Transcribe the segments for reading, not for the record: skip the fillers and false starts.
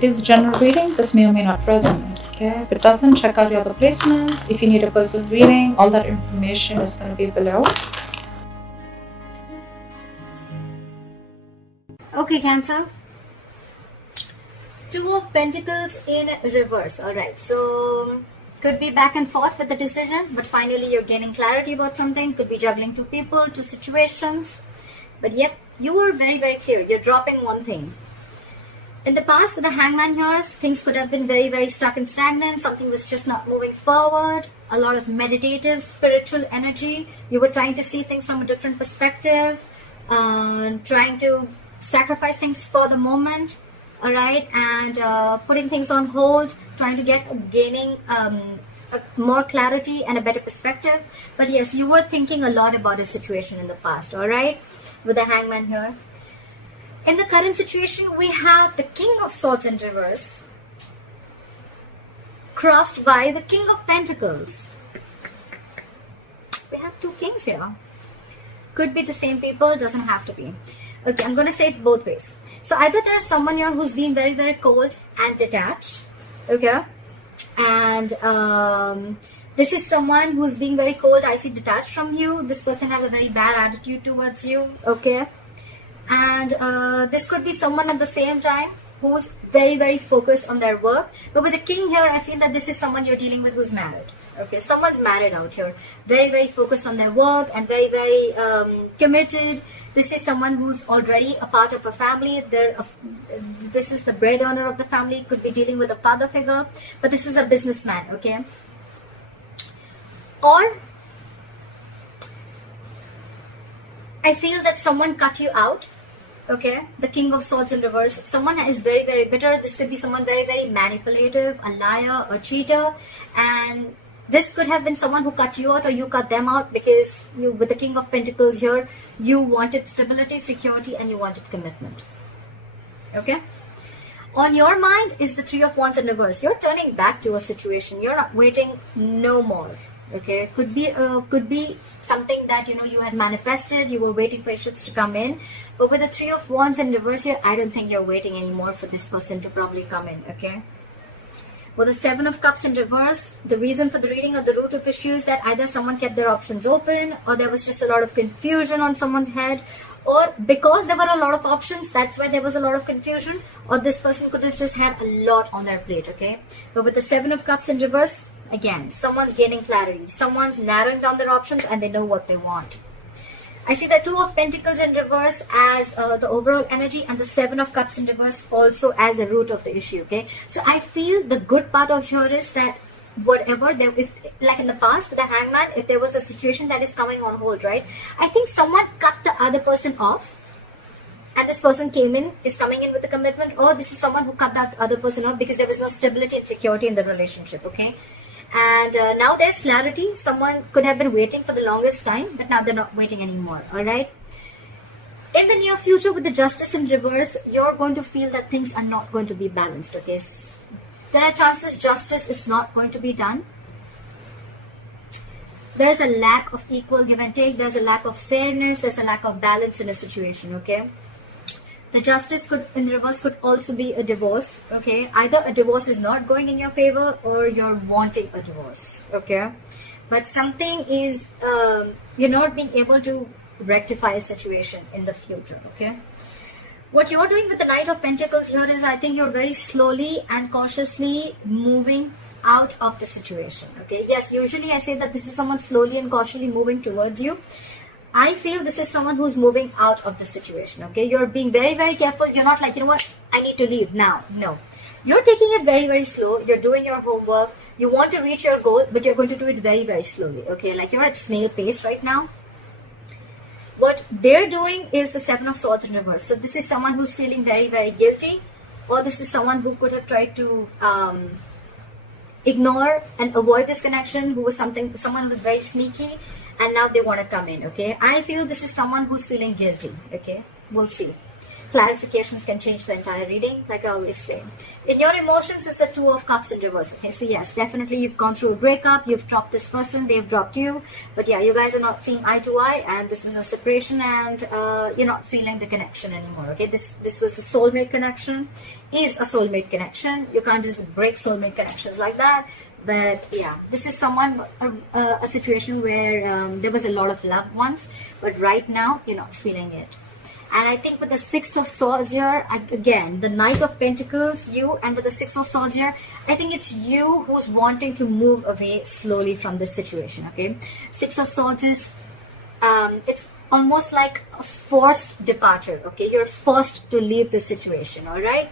It is general reading. This may or may not resonate. Okay, if it doesn't, check out your other placements. If you need a personal reading, all that information is going to be below. Okay, Cancer. Two of Pentacles in reverse. Alright, so could be back and forth with the decision, but finally you're gaining clarity about something. Could be juggling two people, two situations. But yep, you were very, very clear. You're dropping one thing. In the past, with the Hangman here, things could have been very, very stuck and stagnant. Something was just not moving forward. A lot of meditative, spiritual energy. You were trying to see things from a different perspective. Trying to sacrifice things for the moment. Alright, and putting things on hold, trying to gaining more clarity and a better perspective. But yes, you were thinking a lot about a situation in the past, alright, with the Hangman here. In the current situation, we have the King of Swords in reverse, crossed by the King of Pentacles. We have two kings here. Could be the same people, doesn't have to be. Okay, I'm going to say it both ways. So either there is someone here who's being very, very cold and detached. Okay. And this is someone who's being very cold, I see, detached from you. This person has a very bad attitude towards you. Okay. And this could be someone at the same time who's very, very focused on their work. But with the king here, I feel that this is someone you're dealing with who's married. Okay, someone's married out here, very, very focused on their work and very, very committed. This is someone who's already a part of a family. This is the bread earner of the family. Could be dealing with a father figure, but this is a businessman. Okay, or I feel that someone cut you out. Okay, the King of Swords in reverse. Someone is very, very bitter. This could be someone very, very manipulative, a liar, a cheater, and this could have been someone who cut you out or you cut them out because you, with the King of Pentacles here, you wanted stability, security, and you wanted commitment. Okay? On your mind is the Three of Wands in reverse. You're turning back to a situation. You're not waiting no more. Okay? Could be something that, you know, you had manifested. You were waiting for issues to come in. But with the Three of Wands in reverse here, I don't think you're waiting anymore for this person to probably come in. Okay? With the Seven of Cups in reverse, the reason for the reading of the root of issues that either someone kept their options open or there was just a lot of confusion on someone's head, or because there were a lot of options, that's why there was a lot of confusion, or this person could have just had a lot on their plate, okay? But with the Seven of Cups in reverse, again, someone's gaining clarity. Someone's narrowing down their options and they know what they want. I see the Two of Pentacles in reverse as the overall energy and the Seven of Cups in reverse also as the root of the issue, okay? So I feel the good part of here is that whatever, if like in the past with the Hangman, if there was a situation that is coming on hold, right? I think someone cut the other person off and this person is coming in with a commitment, or this is someone who cut that other person off because there was no stability and security in the relationship, okay? And now there's clarity. Someone could have been waiting for the longest time, but now they're not waiting anymore. All right. In the near future, with the Justice in reverse, you're going to feel that things are not going to be balanced. Okay. There are chances justice is not going to be done. There's a lack of equal give and take. There's a lack of fairness. There's a lack of balance in a situation. Okay. The Justice in reverse could also be a divorce, okay? Either a divorce is not going in your favor or you're wanting a divorce, okay? But something is, you're not being able to rectify a situation in the future, okay? What you're doing with the Knight of Pentacles here is, I think you're very slowly and cautiously moving out of the situation, okay? Yes, usually I say that this is someone slowly and cautiously moving towards you. I feel this is someone who's moving out of the situation, okay? You're being very, very careful. You're not like, you know what, I need to leave now. No. You're taking it very, very slow. You're doing your homework. You want to reach your goal, but you're going to do it very, very slowly, okay? Like you're at snail pace right now. What they're doing is the Seven of Swords in reverse. So this is someone who's feeling very, very guilty, or this is someone who could have tried to ignore and avoid this connection, someone who was very sneaky, and now they want to come in, okay? I feel this is someone who's feeling guilty, okay? We'll see. clarifications can change the entire reading, like I always say. In your emotions, it's the Two of Cups in reverse. Okay, so yes, definitely you've gone through a breakup, you've dropped this person, they've dropped you, but yeah, you guys are not seeing eye to eye, and this is a separation, and you're not feeling the connection anymore. Okay, this was a soulmate connection, is a soulmate connection. You can't just break soulmate connections like that. But yeah, this is someone, a situation where there was a lot of love once, but right now you're not feeling it. And I think with the Six of Swords here, again, the Knight of Pentacles, you, and with the Six of Swords here, I think it's you who's wanting to move away slowly from this situation, okay? Six of Swords is, it's almost like a forced departure, okay? You're forced to leave the situation, all right?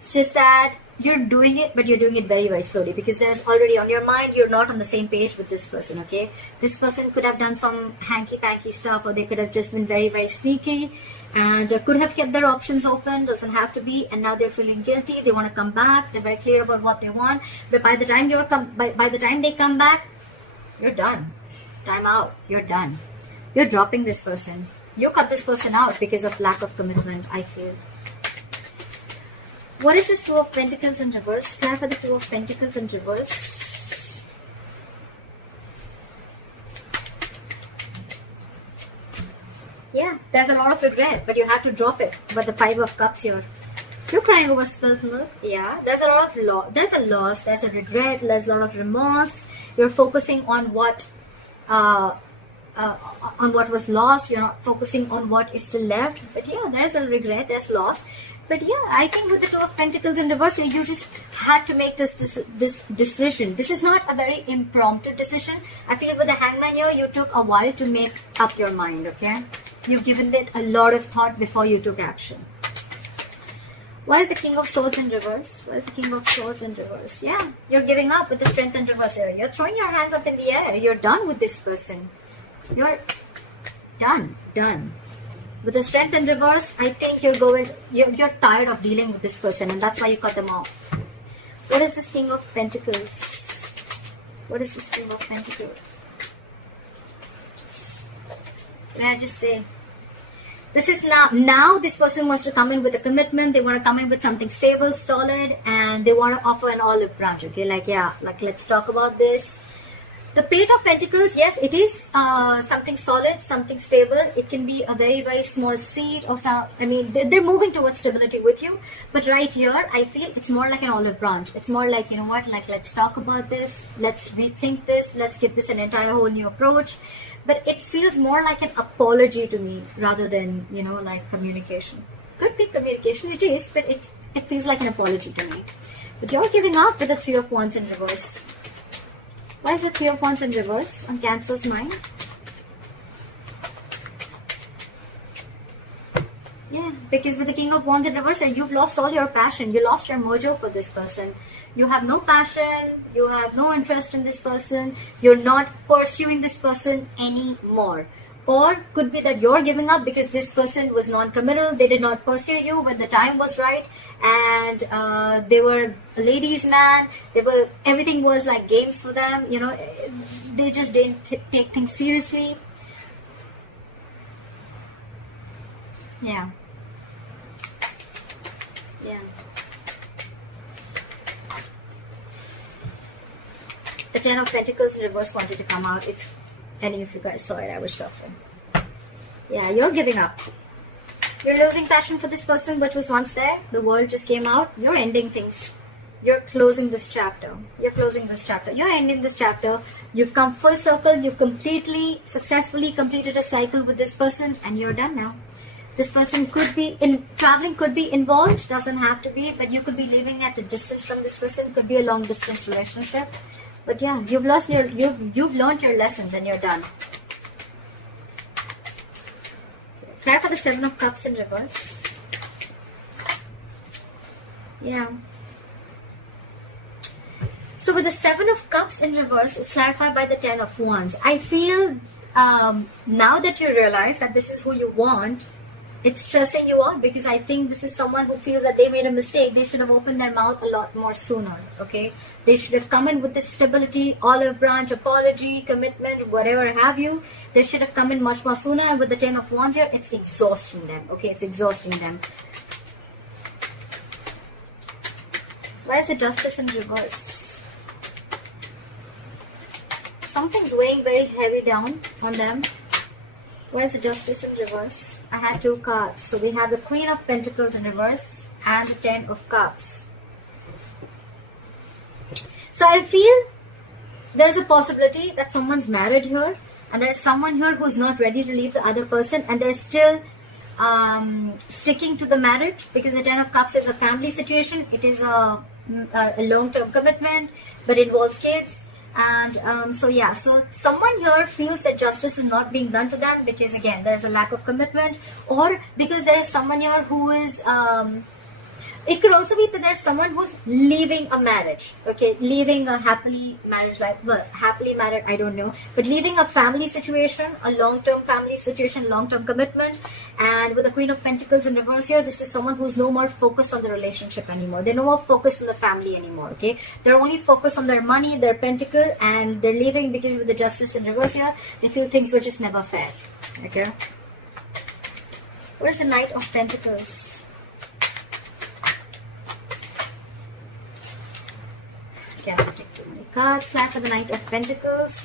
It's just that you're doing it, but you're doing it very, very slowly, because there's already on your mind, you're not on the same page with this person, okay? This person could have done some hanky-panky stuff, or they could have just been very, very sneaky, and could have kept their options open, doesn't have to be, and now they're feeling guilty, they want to come back, they're very clear about what they want, but by the time by the time they come back, you're done. Time out, you're done. You're dropping this person. You cut this person out because of lack of commitment, I feel. What is this Two of Pentacles in reverse? Clarify the Two of Pentacles in reverse. Yeah, there's a lot of regret, but you have to drop it. But the Five of Cups here. You're crying over spilled milk. Yeah, there's a lot of there's a loss, there's a regret, there's a lot of remorse. You're focusing on what was lost. You're not focusing on what is still left. But yeah, there's a regret, there's loss. But yeah, I think with the Two of Pentacles in reverse, you just had to make this decision. This is not a very impromptu decision. I feel with the Hangman here, you took a while to make up your mind, okay? You've given it a lot of thought before you took action. Why is the King of Swords in reverse? Why is the King of Swords in reverse? Yeah, you're giving up with the Strength in reverse here. You're throwing your hands up in the air. You're done with this person. You're done. With the Strength in reverse, I think you're tired of dealing with this person, and that's why you cut them off. What is this King of Pentacles? What is this King of Pentacles? Can I just say? This is now this person wants to come in with a commitment. They want to come in with something stable, solid, and they want to offer an olive branch, okay? Like, yeah, like let's talk about this. The Page of Pentacles, yes, it is something solid, something stable. It can be a very, very small seed or some, I mean, they're moving towards stability with you. But right here, I feel it's more like an olive branch. It's more like, you know what, like let's talk about this. Let's rethink this. Let's give this an entire whole new approach. But it feels more like an apology to me rather than, you know, like communication. Could be communication, it is, but it feels like an apology to me. But you're giving up with the Three of Wands in reverse. Why is the Three of Wands in reverse on Cancer's mind? Yeah, because with the King of Wands in reverse, you've lost all your passion. You lost your mojo for this person. You have no passion. You have no interest in this person. You're not pursuing this person anymore. Or could be that you're giving up because this person was non-committal. They did not pursue you when the time was right, and they were a ladies' man. Everything was like games for them. You know, they just didn't take things seriously. Yeah. The Ten of Pentacles in reverse wanted to come out. If any of you guys saw it, I was shuffling. Yeah, you're giving up. You're losing passion for this person which was once there. The world just came out. You're ending things. You're closing this chapter. You're ending this chapter. You've come full circle. You've completely, successfully completed a cycle with this person, and you're done now. This person could be traveling, could be involved, doesn't have to be, but you could be living at a distance from this person. Could be a long distance relationship. But yeah, you've learned your lessons and you're done. Try for the Seven of Cups in reverse. Yeah. So with the Seven of Cups in reverse, it's clarified by the Ten of Wands. I feel now that you realize that this is who you want, it's stressing you out, because I think this is someone who feels that they made a mistake. They should have opened their mouth a lot more sooner, okay? They should have come in with this stability, olive branch, apology, commitment, whatever have you. They should have come in much more sooner. And with the Ten of Wands here, it's exhausting them, okay? It's exhausting them. Why is the Justice in reverse? Something's weighing very heavy down on them. Where's the Justice in reverse? I had two cards. So we have the Queen of Pentacles in reverse and the Ten of Cups. So I feel there's a possibility that someone's married here, and there's someone here who's not ready to leave the other person, and they're still sticking to the marriage, because the Ten of Cups is a family situation. It is a long-term commitment, but involves kids. And so someone here feels that justice is not being done to them, because again there is a lack of commitment, or because there is someone here who is it could also be that there's someone who's leaving a marriage, okay, leaving a happily marriage life, well, happily married, I don't know, but leaving a family situation, a long-term family situation, long-term commitment. And with the Queen of Pentacles in reverse here, this is someone who's no more focused on the relationship anymore. They're no more focused on the family anymore, okay? They're only focused on their money, their pentacle, and they're leaving because with the Justice in reverse here, they feel things were just never fair, okay? What is the Knight of Pentacles? Okay, I'm going to take too many cards. Flat for the Knight of Pentacles.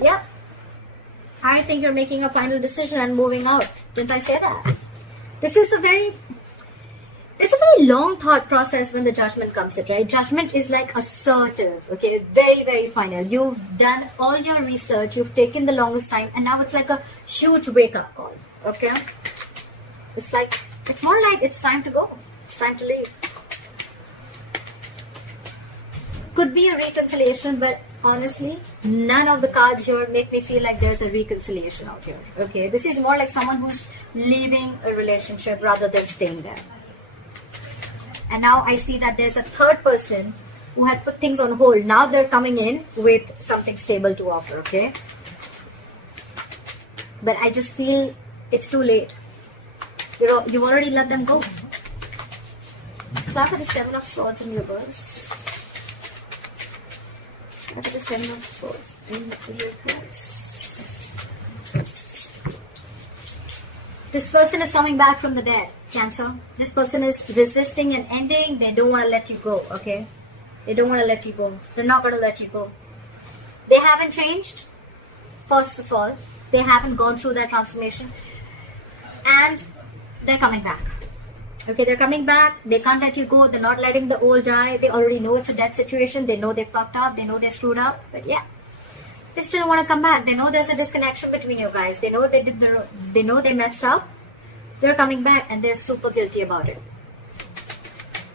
Yep. I think you're making a final decision and moving out. Didn't I say that? This is a very long thought process when the Judgment comes in, right? Judgment is like assertive, okay? Very, very final. You've done all your research, you've taken the longest time, and now it's like a huge wake-up call, okay? It's more like it's time to go. It's time to leave. Could be a reconciliation, but honestly, none of the cards here make me feel like there's a reconciliation out here, okay? This is more like someone who's leaving a relationship rather than staying there. And now I see that there's a third person who had put things on hold. Now they're coming in with something stable to offer, okay? But I just feel it's too late. You've already let them go. Clap at the Seven of Swords in reverse. Clap at the Seven of Swords in reverse. This person is coming back from the dead, Cancer. This person is resisting an ending. They don't want to let you go, okay? They don't want to let you go. They're not going to let you go. They haven't changed, first of all. They haven't gone through that transformation. And they're coming back. Okay, they're coming back. They can't let you go. They're not letting the old die. They already know it's a death situation. They know they fucked up. They know they screwed up. But yeah, they still want to come back. They know there's a disconnection between you guys. They know they know they messed up. They're coming back and they're super guilty about it.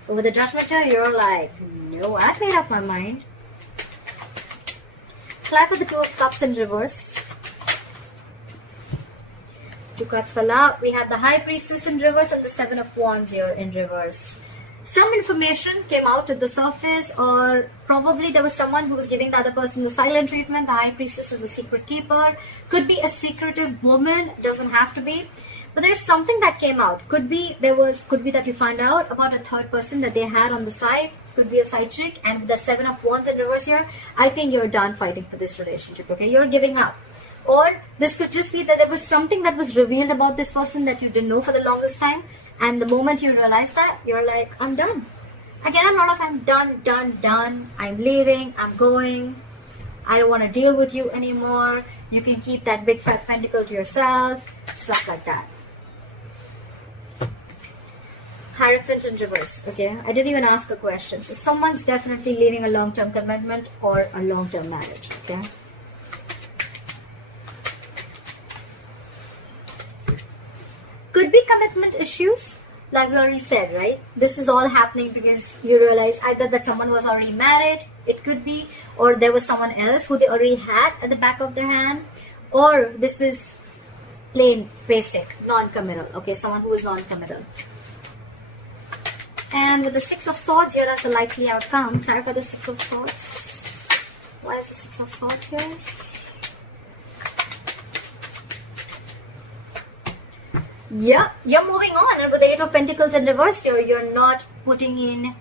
But with the Judgment here, you're like, no, I made up my mind. Clap with the Two of Cups in reverse. Two cards fell out. We have the High Priestess in reverse and the Seven of Wands here in reverse. Some information came out to the surface, or probably there was someone who was giving the other person the silent treatment. The High Priestess is the secret keeper. Could be a secretive woman. Doesn't have to be. But there's something that came out. Could be that you find out about a third person that they had on the side. Could be a side chick. And with the Seven of Wands in reverse here, I think you're done fighting for this relationship. Okay, you're giving up. Or this could just be that there was something that was revealed about this person that you didn't know for the longest time. And the moment you realize that, you're like, I'm done. Again, I'm done. I'm leaving. I'm going. I don't want to deal with you anymore. You can keep that big fat pentacle to yourself. Stuff like that. Hierophant in reverse. Okay, I didn't even ask a question. So someone's definitely leaving a long-term commitment or a long-term marriage. Okay. Could be commitment issues, like we already said, right? This is all happening because you realize either that someone was already married, it could be, or there was someone else who they already had at the back of their hand, or this was plain, basic, non-committal, okay? Someone who is non-committal. And with the Six of Swords here as the likely outcome, try for the Six of Swords. Why is the Six of Swords here? Yeah, you're moving on, and with the Eight of Pentacles in reverse here, you're not putting in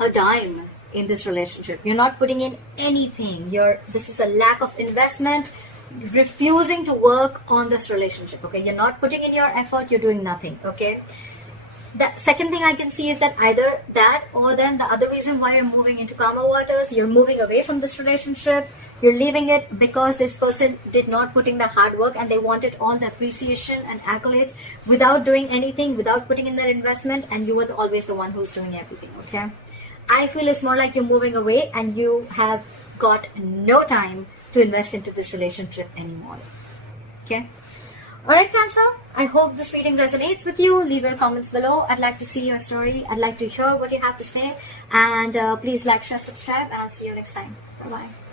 a dime in this relationship. You're not putting in anything. This is a lack of investment, refusing to work on this relationship. Okay, you're not putting in your effort. You're doing nothing. Okay. The second thing I can see is that either that, or then the other reason why you're moving into calmer waters, you're moving away from this relationship, you're leaving it because this person did not put in the hard work and they wanted all the appreciation and accolades without doing anything, without putting in their investment, and you were always the one who's doing everything. Okay, I feel it's more like you're moving away and you have got no time to invest into this relationship anymore. Okay. Alright, Cancer, I hope this reading resonates with you. Leave your comments below. I'd like to see your story. I'd like to hear what you have to say. And please like, share, subscribe, and I'll see you next time. Bye-bye.